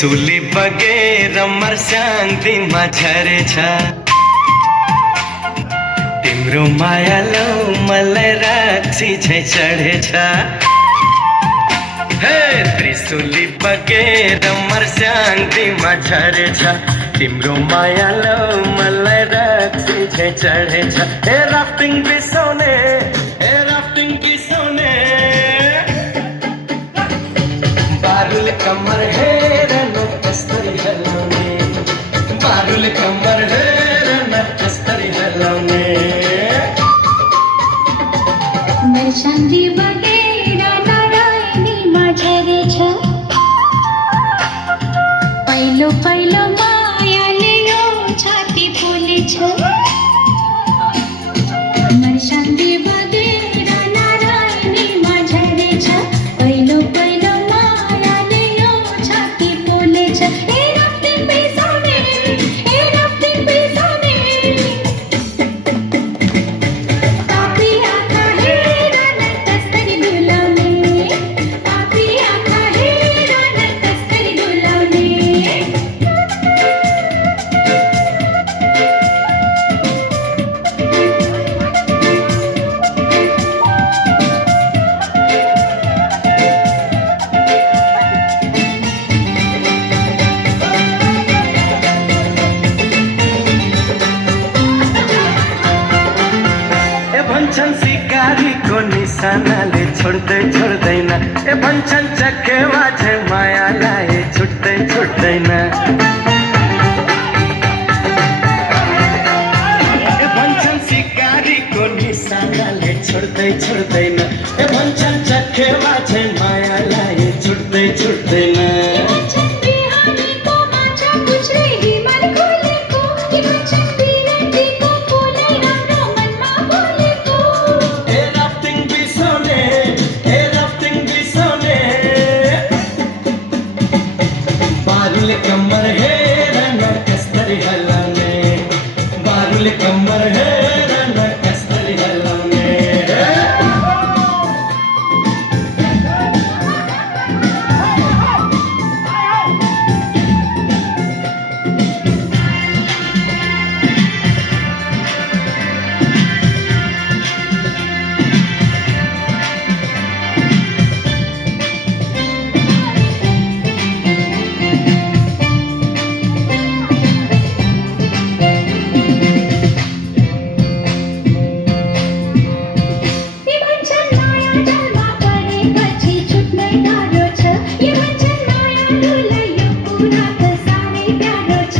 त्रिशूली बगेर मर्स्याङ दिनमा झरेछ। तिम्रो माया लौ मलाई राक्षी झै चढेछ। हे त्रिशूली बगेर मर्स्याङ दिनमा झरेछ। तिम्रो माया लौ मलाई राक्षी झै चढेछ। हे राफ्टिङ बिसाउने, हे राफ्टिङ बिसाउने, बारुले कम्मर हेर न कसरी हलाउने, बारुले कम्मर हेर न कसरी हलाउने। मर्स्याङ्दी बगेर नारायणीमा झरेछ। पहिलो पहिलो मायाले यो छाती पोलेछ। मर्स्याङ्दी बगेर नारायणीमा झरेछ। पहिलो पहिलो मायाले यो छाती पोलेछ। हे राफ्टिङ बिसाउने, हे राफ्टिङ बिसाउने, पापी आँखा हेर न कसरी डुलाउने, पापी आँखा हेर न कसरी डुलाउने। भन्छन् सिकारीको निशानाले छोड्दै छोड्दैन। ए भन्छन् चखेवा झै मायालाई छुट्दै छुट्दैन। ए भन्छन् सिकारीको निशानाले छोड्दै छोड्दैन। ए भन्छन् चखेवा झै मायालाई छुट्दै छुट्दैन। भन्छन् बिहानीको माछा पुछ्रे हिमाल खोलेको, भन्छन् बिरतीको फुलै राम्रो मनमा बोलेको। हे राफ्टिङ बिसाउने, हे राफ्टिङ बिसाउने, बारुले कम्मर हेर न कसरी हलाउने, बारुले कम्मर हेर न कसरी हलाउने। भन्छन् माया जलमा परेपछि छुट्नै गाह्रो छ। यो भन्छन् मायालुलाई यो कुरा त साह्रै प्यारो छ।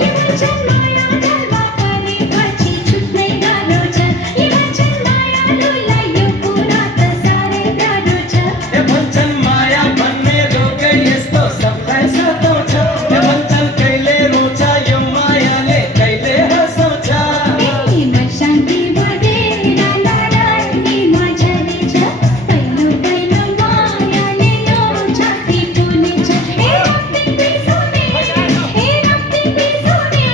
यो भन्छन् माया जलमा परेपछि छुट्नै गाह्रो छ। यो भन्छन् मायालुलाई यो कुरा त साह्रै प्यारो छ। ए भन्छन् माया भन्ने रोगै यस्तो सबलाई सताउँछ। ए भन्छन् कहिले रोन्छ यो मायाले कहिले हँसाउँछ। मर्स्याङ्दी बगेर नारायणीमा झरेछ। पहिलो पहिलो मायाले यो छाती पोलेछ। हे राफ्टिङ बिसाउने, हे राफ्टिङ बिसाउने,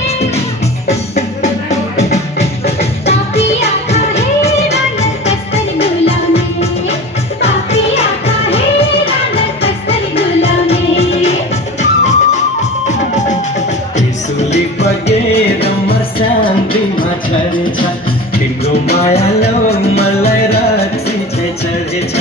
पापी आँखा हेर न कसरी डुलाउने, पापी आँखा हेर न कसरी डुलाउने। त्रिशूली बगेर मर्स्याङ दिनमा झरेछ। तिम्रो माया लौ मलाई राक्षी झै चढेछ।